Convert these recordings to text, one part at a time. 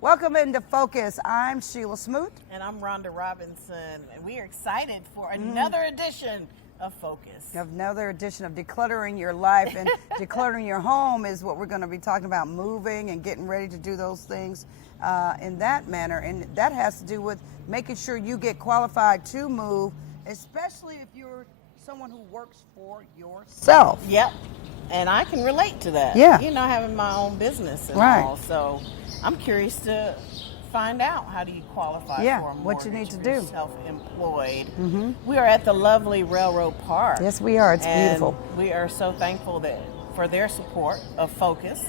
Welcome into Focus. I'm Sheila Smoot. And I'm Rhonda Robinson. And we are excited for another edition of Focus. Another edition of Decluttering Your Life. And decluttering your home is what we're going to be talking about, moving and getting ready to do those things in that manner. And that has to do with making sure you get qualified to move, especially if you're someone who works for yourself. Yep. And I can relate to that. Yeah. You know, having my own business and Right. all. So I'm curious to find out, how do you qualify for a mortgage what you need to if do. you're self-employed. We are at the lovely Railroad Park. Yes, we are. It's and beautiful. We are so thankful for their support of Focus,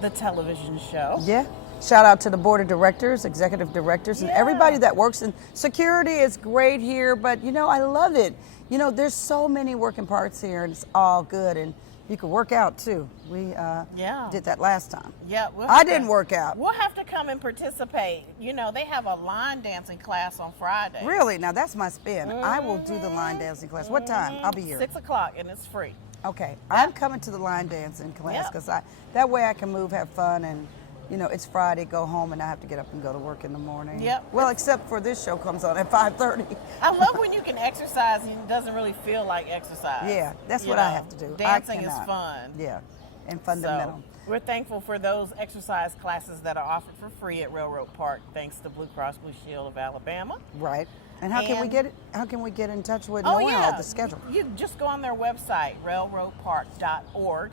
the television show. Yeah. Shout out to the board of directors, executive directors, and everybody that works in security. Is great here, but you know, I love it. You know, there's so many working parts here, and it's all good. And you can work out too. We did that last time. Yeah, I didn't work out. We'll have to come and participate. You know, they have a line dancing class on Friday. Really? Now that's my spin. I will do the line dancing class. What time? I'll be here. 6 o'clock, and it's free. Okay, I'm coming to the line dancing class because that way I can move, have fun, and you know, it's Friday, go home, and I have to get up and go to work in the morning. Yep. Well, except for this show comes on at 5:30. I love when you can exercise and it doesn't really feel like exercise. Yeah, that's You what I know, have to do. Dancing I is cannot. fun. Yeah, and fundamental. So we're thankful for those exercise classes that are offered for free at Railroad Park, thanks to Blue Cross Blue Shield of Alabama. Right. And how can we get it? How can we get in touch with Oh, knowing yeah. all the schedule? You just go on their website, railroadpark.org,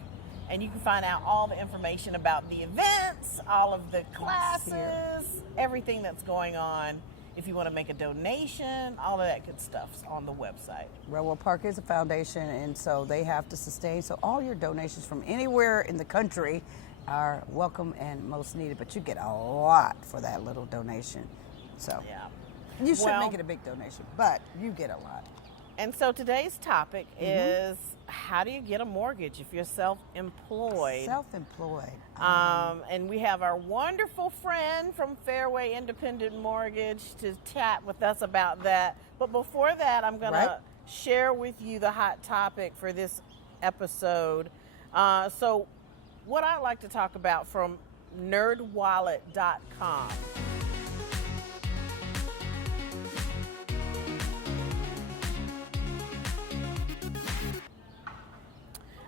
and you can find out all the information about the events, all of the classes, everything that's going on. If you want to make a donation, all of that good stuff's on the website. Railroad Park is a foundation, and so they have to sustain. So all your donations from anywhere in the country are welcome and most needed. But you get a lot for that little donation. So you should make it a big donation, but you get a lot. And so today's topic is, how do you get a mortgage if you're self-employed? Self-employed. And we have our wonderful friend from Fairway Independent Mortgage to chat with us about that. But before that, I'm going to share with you the hot topic for this episode. So what I'd like to talk about from nerdwallet.com.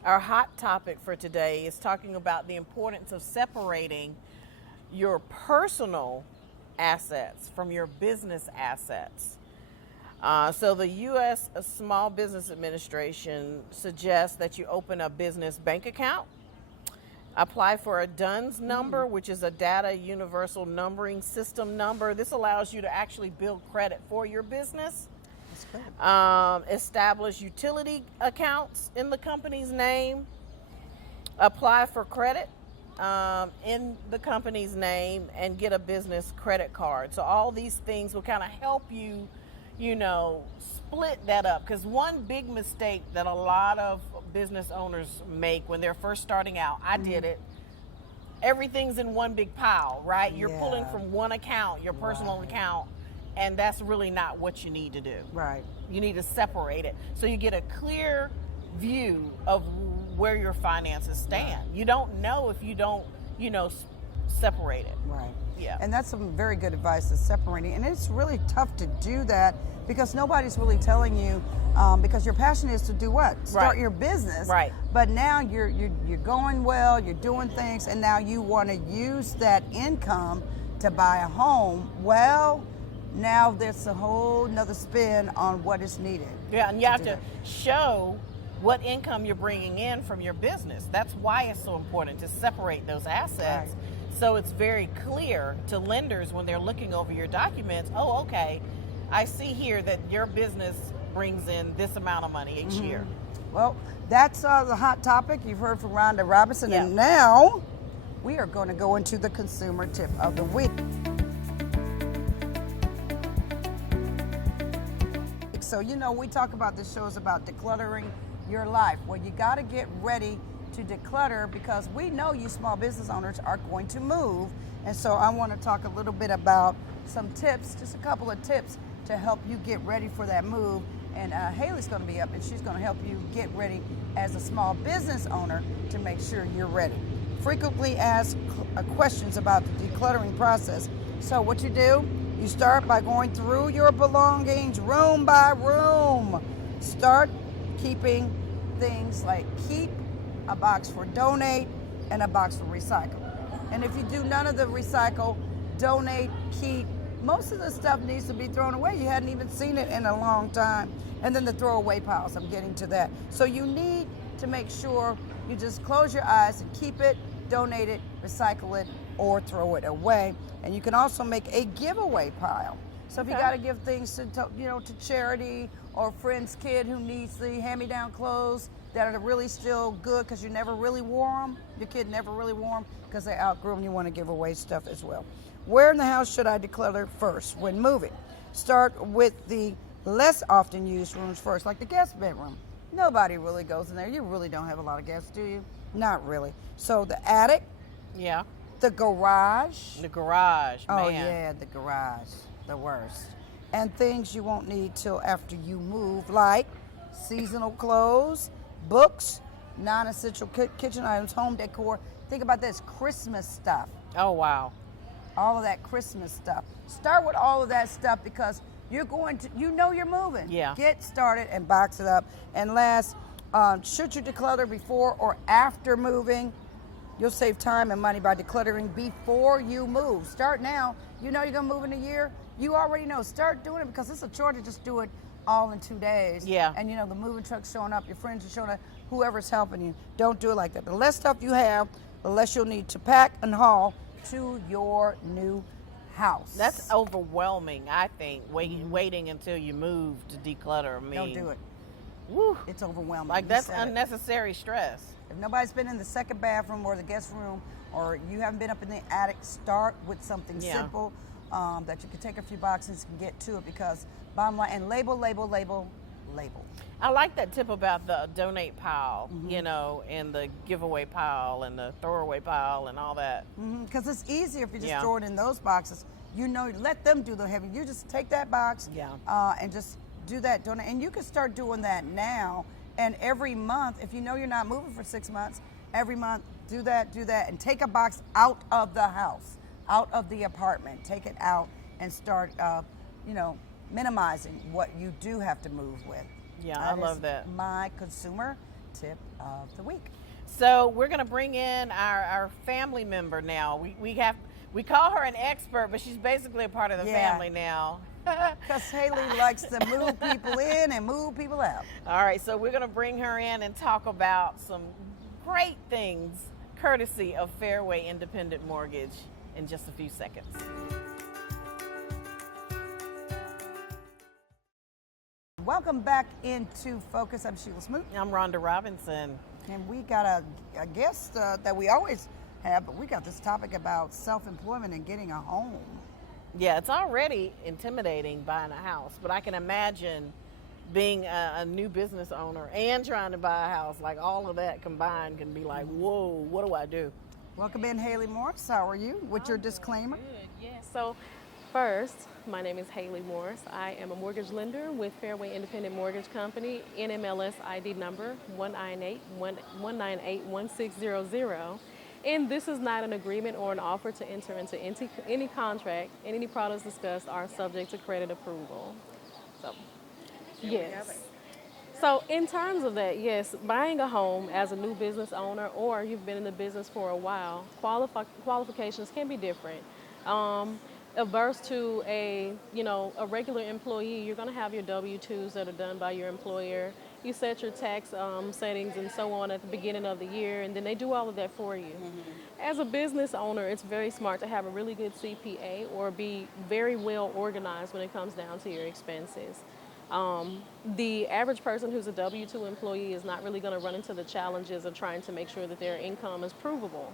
Our hot topic for today is talking about the importance of separating your personal assets from your business assets. So the U.S. Small Business Administration suggests that you open a business bank account, apply for a DUNS number, which is a Data Universal Numbering System number. This allows you to actually build credit for your business. Establish utility accounts in the company's name, apply for credit in the company's name, and get a business credit card. So all these things will kind of help you, you know, split that up. Because one big mistake that a lot of business owners make when they're first starting out, I did it, everything's in one big pile, right? You're pulling from one account, your personal account, and that's really not what you need to do. Right. You need to separate it so you get a clear view of where your finances stand. You don't know if you don't, you know, separate it. Right. Yeah. And that's some very good advice, is separating. And it's really tough to do that because nobody's really telling you, because your passion is to do what? Start your business. Right. But now you're going well, you're doing things, and now you want to use that income to buy a home. Well, now there's a whole nother spin on what is needed. Yeah, and you have to show what income you're bringing in from your business. That's why it's so important to separate those assets. So it's very clear to lenders when they're looking over your documents. Oh, okay, I see here that your business brings in this amount of money each year. Well, that's the hot topic. You've heard from Rhonda Robinson, and now we are going to go into the consumer tip of the week. So, you know, we talk about this show is about decluttering your life. Well, you got to get ready to declutter because we know you small business owners are going to move. And so I want to talk a little bit about some tips, just a couple of tips to help you get ready for that move. And Haley's going to be up and she's going to help you get ready as a small business owner to make sure you're ready frequently asked questions about the decluttering process. So what you do, you start by going through your belongings room by room. Start keeping things like keep, a box for donate, and a box for recycle. And if you do none of the recycle, donate, keep, most of the stuff needs to be thrown away. You hadn't even seen it in a long time. And then the throwaway piles, I'm getting to that. So you need to make sure you just close your eyes and keep it, donate it, recycle it, or throw it away. And you can also make a giveaway pile. So if you got to give things to charity or a friend's kid who needs the hand-me-down clothes that are really still good because you never really wore them, your kid never really wore them because they outgrew them, you want to give away stuff as well. Where in the house should I declutter first when moving? Start with the less often used rooms first, like the guest bedroom. Nobody really goes in there. You really don't have a lot of guests, do you? Not really. So the attic, Yeah. the garage. The garage, man. Oh yeah, the garage, the worst. And things you won't need till after you move, like seasonal clothes, books, non-essential kitchen items, home decor. Think about this, Christmas stuff. Oh, wow. All of that Christmas stuff. Start with all of that stuff because you're going to, you're moving. Yeah. Get started and box it up. And last, should you declutter before or after moving? You'll save time and money by decluttering before you move. Start now. You know you're going to move in a year. You already know. Start doing it because it's a chore to just do it all in 2 days. Yeah. And the moving truck's showing up, your friends are showing up, whoever's helping you. Don't do it like that. The less stuff you have, the less you'll need to pack and haul to your new house. That's overwhelming, I think, waiting until you move to declutter. I mean, Don't do it. Woo. It's overwhelming. Like, You that's said it. unnecessary stress. If nobody's been in the second bathroom or the guest room, or you haven't been up in the attic, start with something simple that you can take a few boxes and get to it because bottom line, and label. I like that tip about the donate pile, and the giveaway pile and the throwaway pile and all that. Because it's easier if you just throw it in those boxes. Let them do the heavy. You just take that box and just do that donate. And you can start doing that now. And every month, if you know you're not moving for 6 months, every month do that, and take a box out of the house, out of the apartment. Take it out and start, minimizing what you do have to move with. Yeah, I love that. My consumer tip of the week. So we're going to bring in our family member now. We call her an expert, but she's basically a part of the family now. Because Haley likes to move people in and move people out. All right, so we're going to bring her in and talk about some great things courtesy of Fairway Independent Mortgage in just a few seconds. Welcome back into Focus. I'm Sheila Smoot. I'm Rhonda Robinson. And we got a guest that we always have, but we got this topic about self-employment and getting a home. Yeah, it's already intimidating buying a house, but I can imagine being a new business owner and trying to buy a house. Like, all of that combined can be like, whoa, what do I do? Welcome in, Haley Morris. How are you? What's your disclaimer? Good. Yeah. So first, my name is Haley Morris. I am a mortgage lender with Fairway Independent Mortgage Company, NMLS ID number 1981600. And this is not an agreement or an offer to enter into any contract, and any products discussed are subject to credit approval. So, yes. So in terms of that, yes, buying a home as a new business owner, or you've been in the business for a while, qualifications can be different. Averse to a regular employee, you're going to have your W-2s that are done by your employer. You set your tax settings and so on at the beginning of the year, and then they do all of that for you. Mm-hmm. As a business owner, it's very smart to have a really good CPA or be very well organized when it comes down to your expenses. The average person who's a W-2 employee is not really going to run into the challenges of trying to make sure that their income is provable.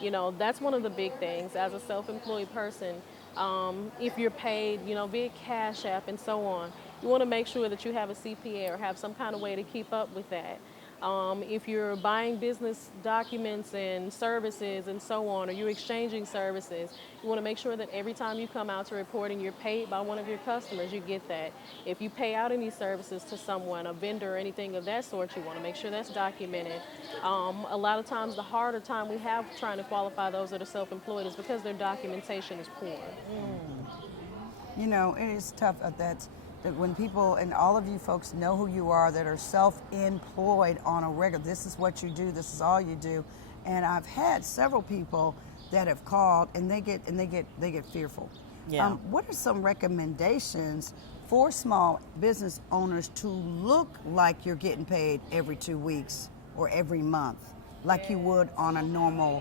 That's one of the big things as a self-employed person. If you're paid, via Cash App and so on, you want to make sure that you have a CPA or have some kind of way to keep up with that. If you're buying business documents and services and so on, or you're exchanging services, you want to make sure that every time you come out to report and you're paid by one of your customers, you get that. If you pay out any services to someone, a vendor or anything of that sort, you want to make sure that's documented. A lot of times the harder time we have trying to qualify those that are self-employed is because their documentation is poor. You know, it is tough that when people, and all of you folks know who you are that are self-employed on a regular, this is what you do, this is all you do. And I've had several people that have called and they get fearful. Yeah. What are some recommendations for small business owners to look like you're getting paid every 2 weeks or every month, like you would on a normal,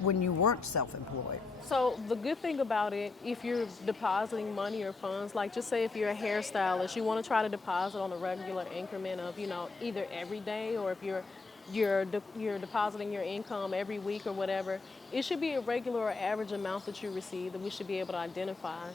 when you weren't self-employed? So the good thing about it, if you're depositing money or funds, like just say if you're a hairstylist, you want to try to deposit on a regular increment of, either every day, or if you're depositing your income every week or whatever, it should be a regular or average amount that you receive that we should be able to identify.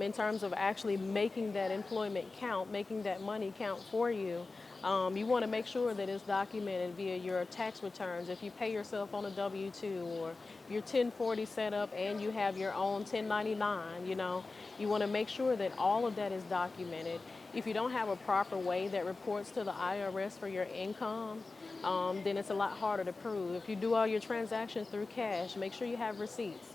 In terms of actually making that employment count, making that money count for you. You want to make sure that it's documented via your tax returns. If you pay yourself on a W-2 or your 1040 set up and you have your own 1099, you want to make sure that all of that is documented. If you don't have a proper way that reports to the IRS for your income, then it's a lot harder to prove. If you do all your transactions through cash, make sure you have receipts,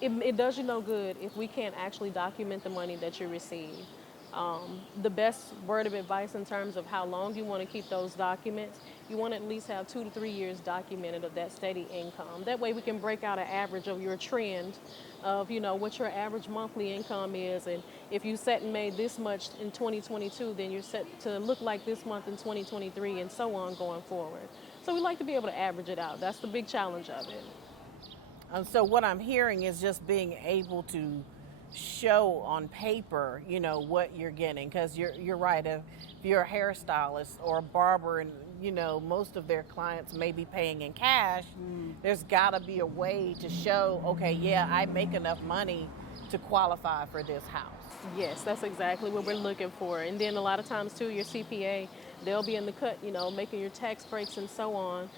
It does you no good if we can't actually document the money that you receive. The best word of advice in terms of how long you want to keep those documents, you want to at least have 2 to 3 years documented of that steady income. That way we can break out an average of your trend of, what your average monthly income is. And if you set and made this much in 2022, then you're set to look like this month in 2023 and so on going forward. So we like to be able to average it out. That's the big challenge of it. So what I'm hearing is just being able to show on paper, what you're getting, because you're right. If you're a hairstylist or a barber, and most of their clients may be paying in cash, there's got to be a way to show, okay, yeah, I make enough money to qualify for this house. Yes, that's exactly what we're looking for. And then a lot of times too, your CPA, they'll be in the cut, making your tax breaks and so on.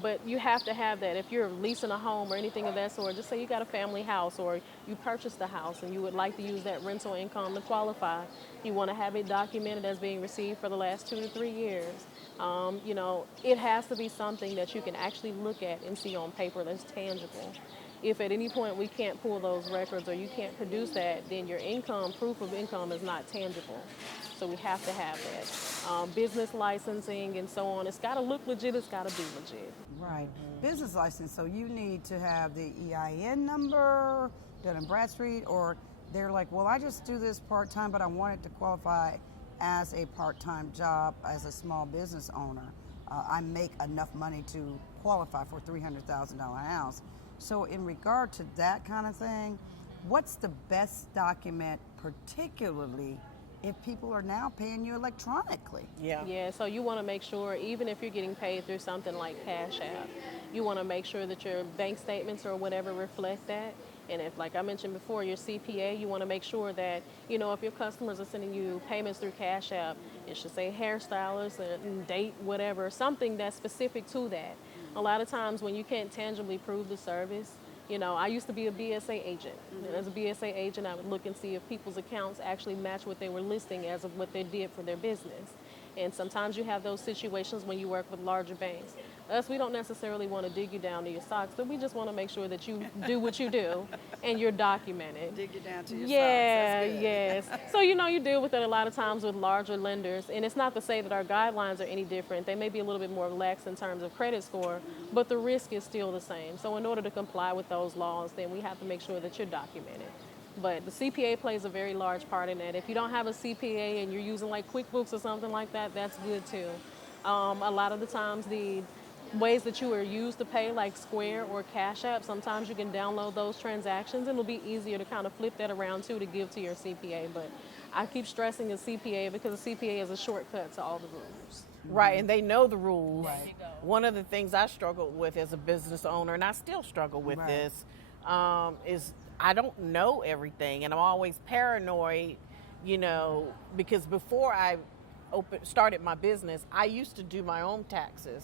But you have to have that. If you're leasing a home or anything of that sort, just say you got a family house or you purchased a house and you would like to use that rental income to qualify. You want to have it documented as being received for the last 2 to 3 years. It has to be something that you can actually look at and see on paper that's tangible. If at any point we can't pull those records or you can't produce that, then your proof of income is not tangible. So we have to have that. Business licensing and so on. It's got to look legit. It's got to be legit. Right. Business license. So you need to have the EIN number, Dun & Bradstreet, or they're like, well, I just do this part-time, but I want it to qualify as a part-time job as a small business owner. I make enough money to qualify for a $300,000 house. So in regard to that kind of thing, what's the best document, particularly if people are now paying you electronically? Yeah, so you want to make sure, even if you're getting paid through something like Cash App, you want to make sure that your bank statements or whatever reflect that. And if, like I mentioned before, your CPA, you want to make sure that, if your customers are sending you payments through Cash App, it should say hairstylist and date, whatever, something that's specific to that. A lot of times when you can't tangibly prove the service, I used to be a BSA agent. And as a BSA agent, I would look and see if people's accounts actually match what they were listing as of what they did for their business. And sometimes you have those situations when you work with larger banks. Us, we don't necessarily want to dig you down to your socks, but we just want to make sure that you do what you do and you're documented. Dig you down to your socks. Yeah, That's good. yes. So, you deal with it a lot of times with larger lenders. And it's not to say that our guidelines are any different. They may be a little bit more lax in terms of credit score, but the risk is still the same. So in order to comply with those laws, then we have to make sure that you're documented. But the CPA plays a very large part in that. If you don't have a CPA and you're using like QuickBooks or something like that, that's good too. A lot of the times the ways that you are used to pay, like Square or Cash App, sometimes you can download those transactions and it'll be easier to kind of flip that around too to give to your CPA. But I keep stressing a CPA because a CPA is a shortcut to all the rules. Right, and they know the rules. Right. One of the things I struggled with as a business owner, and I still struggle with Right. this, is I don't know everything, and I'm always paranoid, because before I started my business, I used to do my own taxes.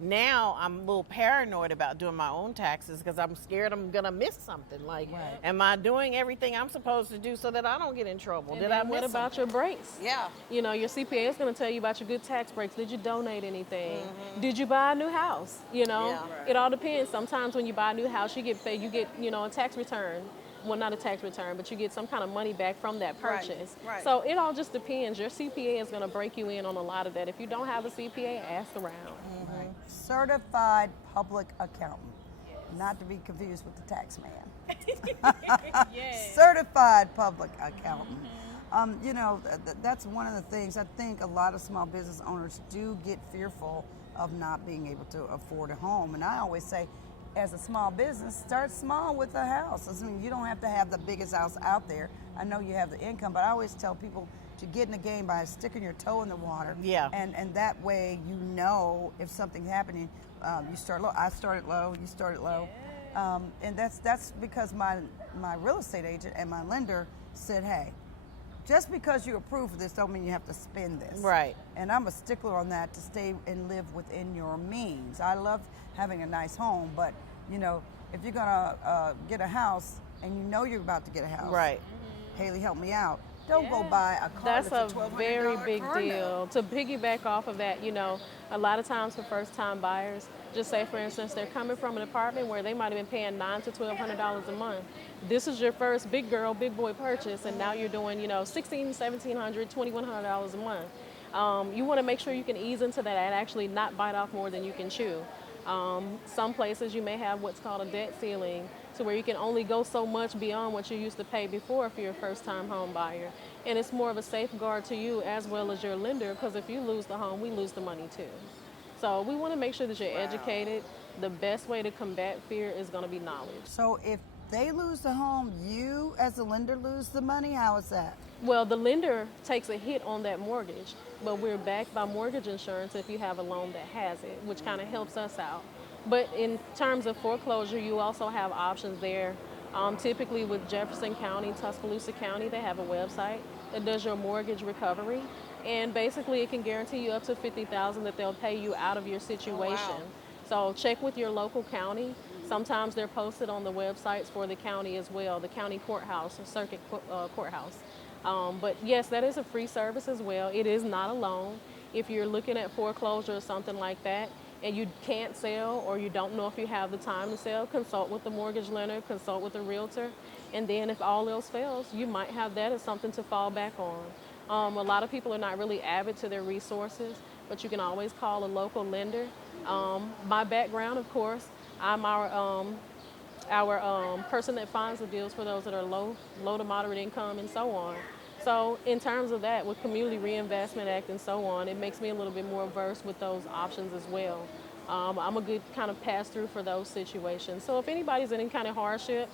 Now I'm a little paranoid about doing my own taxes because I'm scared I'm gonna miss something. Like, Right. am I doing everything I'm supposed to do so that I don't get in trouble? And Did then I miss what about something? your breaks? Yeah. You know, your CPA is going to tell you about your good tax breaks. Did you donate anything? Did you buy a new house? You know, Yeah. Right. it all depends. Sometimes when you buy a new house, you get paid. You get, you know, a tax return. Well, not a tax return, but you get some kind of money back from that Right, purchase. right. So it all just depends. Your CPA is going to break you in on a lot of that. If you don't have a CPA, ask around. Right. Certified public accountant, not to be confused with the tax man. Certified public accountant. You know, that's one of the things I think a lot of small business owners do get fearful of not being able to afford a home. And I always say, as a small business, start small with a house. I mean, you don't have to have the biggest house out there. I know you have the income, but I always tell people to get in the game by sticking your toe in the water. Yeah. And that way, you know, if something's happening, you start low. I started low. You started low. And that's because my real estate agent and my lender said, hey, just because you approve of this don't mean you have to spend this. Right. And I'm a stickler on that, to stay and live within your means. I love having a nice home, but you know, if you're gonna get a house and you know you're about to get a house, Right. Haley, help me out. Don't go buy a car That's a that's $1,200 very big car note. deal. To piggyback off of that, you know, a lot of times for first-time buyers, just say for instance they're coming from an apartment where they might have been paying $900 to $1,200 a month. This is your first big girl, big boy purchase, and now you're doing, you know, $1,600, $1,700, $2,100 a month. You want to make sure you can ease into that and actually not bite off more than you can chew. Some places you may have what's called a debt ceiling, to where you can only go so much beyond what you used to pay before if you're a first-time home buyer. And it's more of a safeguard to you as well as your lender, because if you lose the home, we lose the money too. So we want to make sure that you're educated. The best way to combat fear is going to be knowledge. So if they lose the home, you as a lender lose the money? How is that? Well, the lender takes a hit on that mortgage, but we're backed by mortgage insurance if you have a loan that has it, which kind of helps us out. But in terms of foreclosure, you also have options there. Typically with Jefferson County, Tuscaloosa County, they have a website that does your mortgage recovery. And basically it can guarantee you up to $50,000 that they'll pay you out of your situation. So check with your local county. Sometimes they're posted on the websites for the county as well, the county courthouse, or circuit courthouse. But yes, that is a free service as well. It is not a loan. If you're looking at foreclosure or something like that, and you can't sell, or you don't know if you have the time to sell, consult with the mortgage lender, consult with the realtor, and then if all else fails, you might have that as something to fall back on. A lot of people are not really avid to their resources, but you can always call a local lender. My background, of course, I'm our person that finds the deals for those that are low to moderate income and so on. So in terms of that, with Community Reinvestment Act and so on, it makes me a little bit more versed with those options as well. I'm a good kind of pass-through for those situations. So if anybody's in any kind of hardship,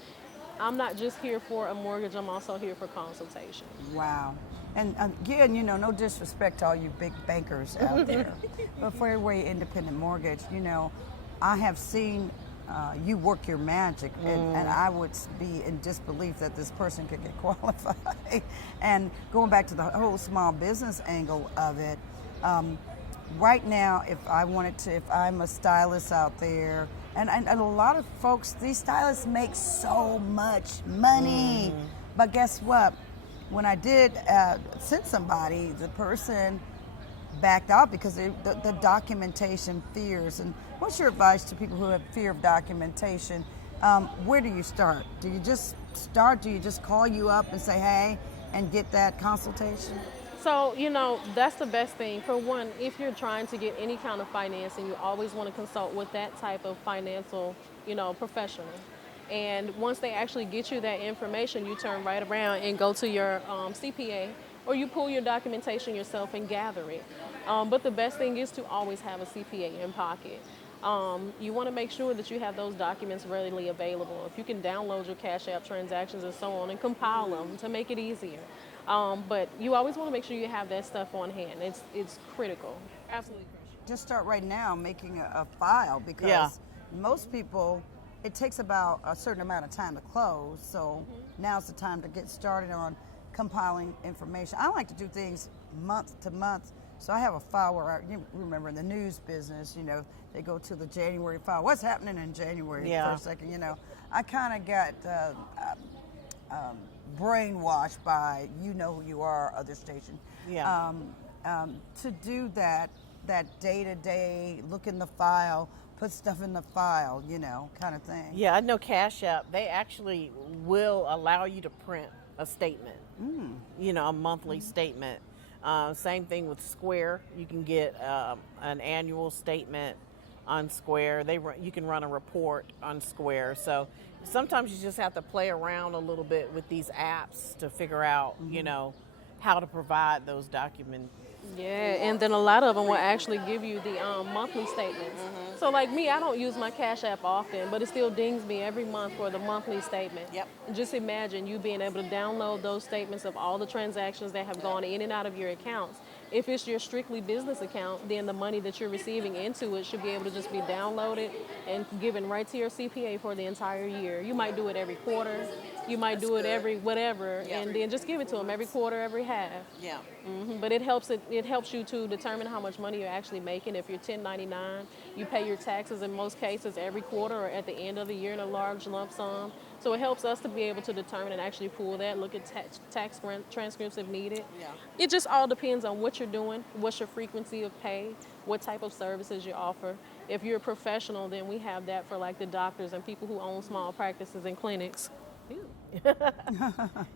I'm not just here for a mortgage, I'm also here for consultation. Wow. And again, you know, no disrespect to all you big bankers out there, but for Fairway Independent Mortgage, you know, I have seen you work your magic, and I would be in disbelief that this person could get qualified. And going back to the whole small business angle of it, right now, if I'm a stylist out there, and a lot of folks, these stylists make so much money, but guess what? When I did send somebody, the person backed out because the documentation fears. And what's your advice to people who have fear of documentation? Where do you start? Do you just start? Do you just call you up and say, hey, and get that consultation? So, you know, that's the best thing. For one, if you're trying to get any kind of financing, you always want to consult with that type of financial, you know, professional. And once they actually get you that information, you turn right around and go to your CPA, or you pull your documentation yourself and gather it. But the best thing is to always have a CPA in pocket. You want to make sure that you have those documents readily available. If you can download your Cash App transactions and so on and compile them to make it easier. But you always want to make sure you have that stuff on hand. It's critical. Absolutely crucial. Just start right now making a file, because most people, it takes about a certain amount of time to close. So now's the time to get started on compiling information. I like to do things month to month So I have a file where you remember in the news business, you know, they go to the January file. What's happening in January? Yeah. For a second, you know, I kind of got brainwashed by You Know Who You Are, other station. Yeah. To do that day to day, look in the file, put stuff in the file, you know, kind of thing. Yeah, I know Cash App, they actually will allow you to print a statement, you know, a monthly statement. Same thing with Square. You can get an annual statement on Square. You can run a report on Square. So sometimes you just have to play around a little bit with these apps to figure out, you know, how to provide those documents. Yeah, and then a lot of them will actually give you the monthly statements. So like me, I don't use my Cash App often, but it still dings me every month for the monthly statement. Yep. And just imagine you being able to download those statements of all the transactions that have gone in and out of your accounts. If it's your strictly business account, then the money that you're receiving into it should be able to just be downloaded and given right to your CPA for the entire year. You might do it every quarter, you might do it every whatever, and then just give it to them every quarter, every half. Yeah. But it helps you to determine how much money you're actually making. If you're 1099, you pay your taxes in most cases every quarter or at the end of the year in a large lump sum. So it helps us to be able to determine and actually pull that, look at tax transcripts if needed. Yeah. It just all depends on what you're doing, what's your frequency of pay, what type of services you offer. If you're a professional, then we have that for like the doctors and people who own small practices and clinics.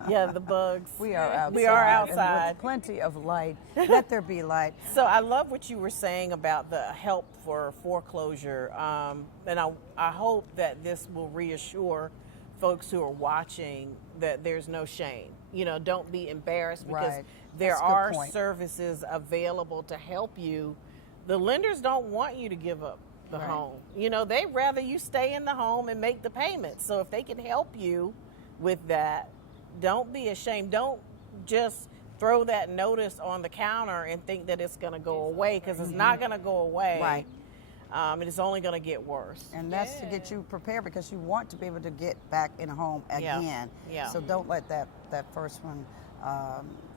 Yeah, the bugs. We are outside. We are and outside. with plenty of light. Let there be light. So I love what you were saying about the help for foreclosure, and I hope that this will reassure folks who are watching that there's no shame. You know, don't be embarrassed because Right. there That's a good are point. services available to help you. The lenders don't want you to give up the Right. home. You know, they rather you stay in the home and make the payments. So if they can help you with that, don't be ashamed. Don't just throw that notice on the counter and think that it's going to go away, because it's not going to go away. Right. And it's only going to get worse. And that's to get you prepared because you want to be able to get back in a home Yeah. again. Yeah. So don't let that first one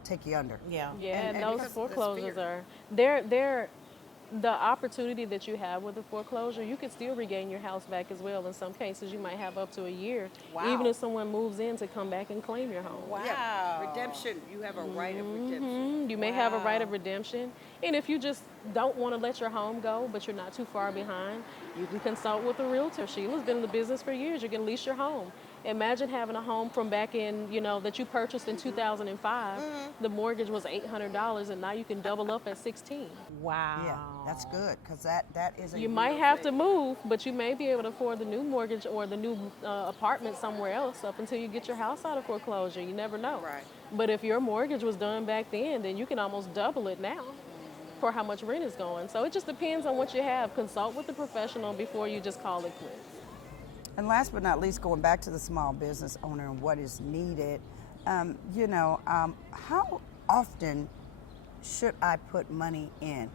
take you under. Yeah. Yeah, And those because of the foreclosures fear. they're the opportunity that you have with a foreclosure, you could still regain your house back as well. In some cases, you might have up to a year, Wow. even if someone moves in to come back and claim your home. Wow. Yeah, redemption. You have a right of redemption. You may have a right of Wow. redemption. And if you just don't want to let your home go, but you're not too far behind, you can consult with a realtor. Sheila's been in the business for years. You can lease your home. Imagine having a home from back in, that you purchased in 2005. The mortgage was $800, and now you can double up at 16. Wow. Yeah, that's good because that is a You might have to move, but you may be able to afford the new mortgage or the new apartment somewhere else up until you get your house out of foreclosure. You never know. Right. But if your mortgage was done back then you can almost double it now for how much rent is going. So it just depends on what you have. Consult with the professional before you just call it quits. And last but not least, going back to the small business owner and what is needed, how often should I put money in?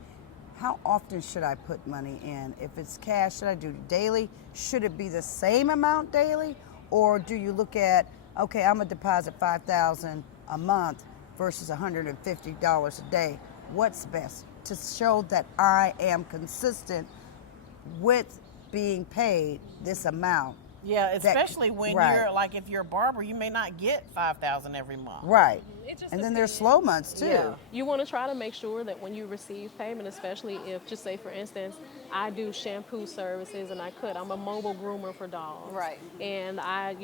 How often should I put money in? If it's cash, should I do it daily? Should it be the same amount daily? Or do you look at, okay, I'm gonna deposit $5,000 a month versus $150 a day? What's best to show that I am consistent with being paid this amount? Yeah, especially when right. you're like, if you're a barber, you may not get $5,000 every month. Right. It just And then there's depends. slow months too. Yeah. You want to try to make sure that when you receive payment, especially if, just say for instance, I do shampoo services and I cut. I'm a mobile groomer for dogs. Right. And I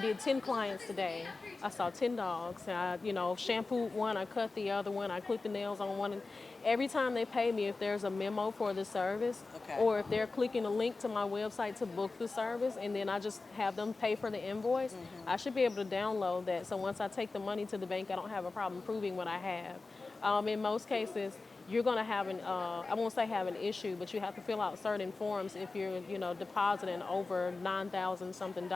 did 10 clients today. I saw 10 dogs. And I, shampooed one, I cut the other one, I clipped the nails on one. And every time they pay me, if there's a memo for the service, Okay. or if they're clicking a link to my website to book the service, and then I just have them pay for the invoice, I should be able to download that. So once I take the money to the bank, I don't have a problem proving what I have. In most cases, you're going to have I won't say have an issue, but you have to fill out certain forms if you're, depositing over $9,000 something.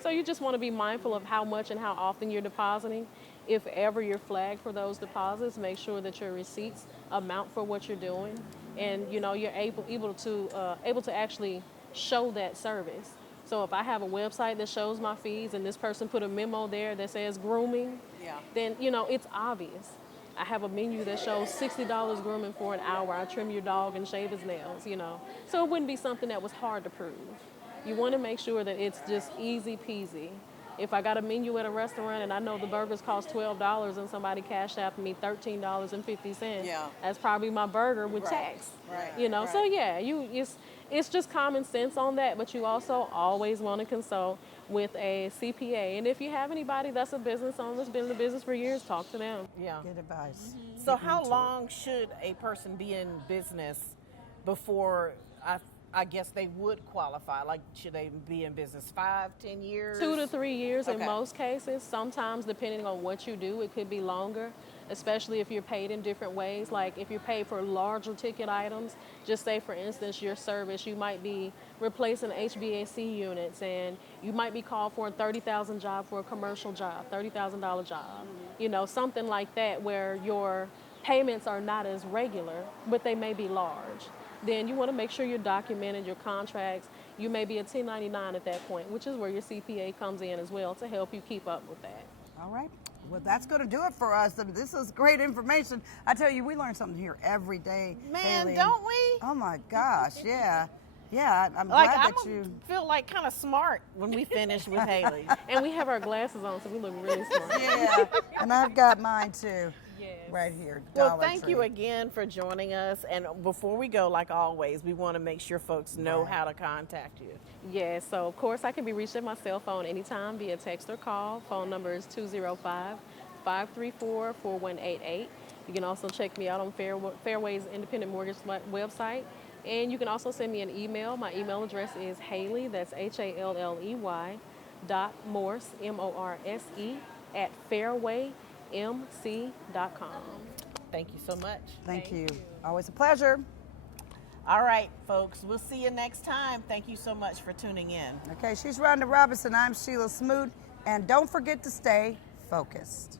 So you just want to be mindful of how much and how often you're depositing. If ever you're flagged for those deposits, make sure that your receipts amount for what you're doing, and you're able to actually show that service. So if I have a website that shows my fees and this person put a memo there that says grooming, Yeah. then it's obvious. I have a menu that shows $60 grooming for an hour. I trim your dog and shave his nails, you know. So it wouldn't be something that was hard to prove. You want to make sure that it's just easy peasy. If I got a menu at a restaurant and I know the burgers cost $12 and somebody cashed out me $13.50, Yeah. that's probably my burger with tax. Right. You know, Right. so yeah, it's just common sense on that, but you also always want to consult with a CPA. And if you have anybody that's a business owner that's been in the business for years, talk to them. Yeah. Get advice. So how long should a person be in business before I guess they would qualify? Like, should they be in business 5, 10 years? 2 to 3 years in Okay. most cases. Sometimes, depending on what you do, it could be longer, especially if you're paid in different ways. Like if you're paid for larger ticket items, just say for instance your service, you might be replacing HVAC units and you might be called for a $30,000 job for a commercial job, $30,000 job. You know, something like that where your payments are not as regular, but they may be large. Then you want to make sure you're documented, your contracts. You may be a 1099 at that point, which is where your CPA comes in as well to help you keep up with that. All right. Well, that's going to do it for us. This is great information. I tell you, we learn something here every day. Man, Haley. don't we? Oh my gosh, yeah. Yeah, I'm Like glad I'm that you. feel like kind of smart when we finish with Haley. And we have our glasses on, so we look really smart. Yeah, and I've got mine too. Yes. Right here. Well, Dollar thank you Tree. again for joining us. And before we go, like always, we want to make sure folks know how to contact you. Yeah, so of course I can be reached at my cell phone anytime via text or call. Phone number is 205-534-4188. You can also check me out on Fairway's Independent Mortgage website. And you can also send me an email. My email address is Haley, that's HALLEY, .Morse, MORSE, at fairwaymc.com. Thank you so much. Thank you. Always a pleasure. All right, folks, we'll see you next time. Thank you so much for tuning in. Okay, she's Rhonda Robinson. I'm Sheila Smoot. And don't forget to stay focused.